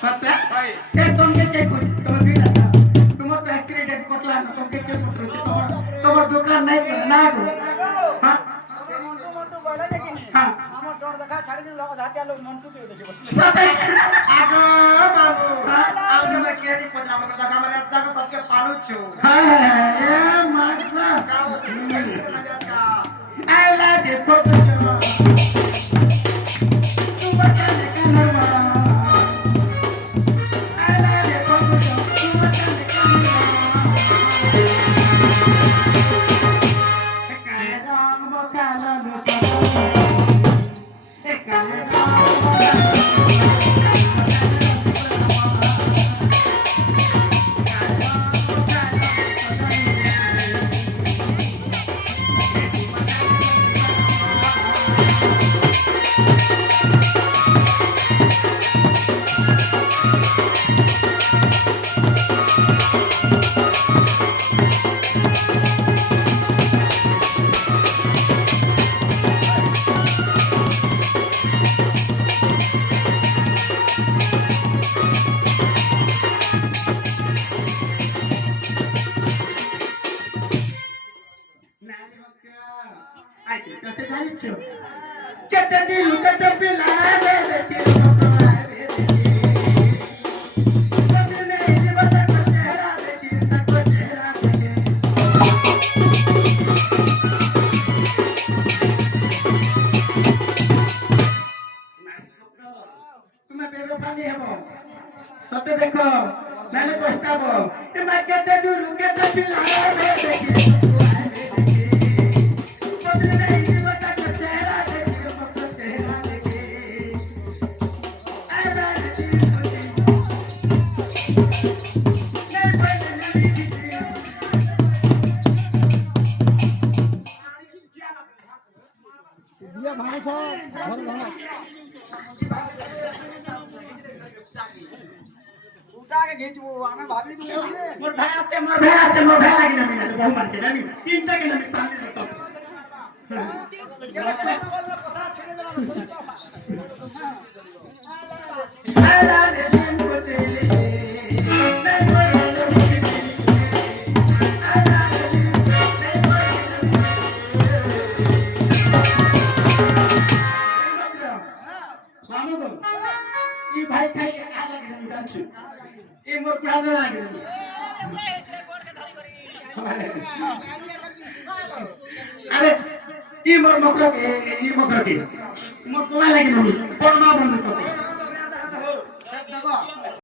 सत्या ते तुमके के तो सीधा तुम तो एक्सीडेंट कोटला न तुमके के पुत्र তোমার দোকান নাই তো না গো হ্যাঁ মন্টু মন্টু বলে দেখিনি হ্যাঁ আমার ডর দেখা ছাড়ি দিল লগা হাতে লোক মন্টু কে দেখে বসে আগো বাবু আপনি মে কে দি পত্র আমার কথা আমার জায়গা সবকে পালু ছো হ্যাঁ এ মাগসা আই লাভ ইউ ফটো তুই বাচ্চা কে নরমা আই লাভ ইউ ফটো তুই বাচ্চা কে নরমা Get the deal, get the bill, तुम्हें बेबे पानी है वो सत्य देखो मैंने पछतावो तुम्हें कहते दूर कहते पिला दिया भाई साहब घर भाई उठा के घिचबो आमे भाभी को मोर भाई আছে मोर भाई লাগি না মিনা বহু মানতে না আমি তিনটা কেন আমি সামনে তো ई भाई खाई के आ लगे हम डांसु ई मोर प्राण लागे अरे ई मोर मकरा के मोर कोला लागे नहीं परमा बन तो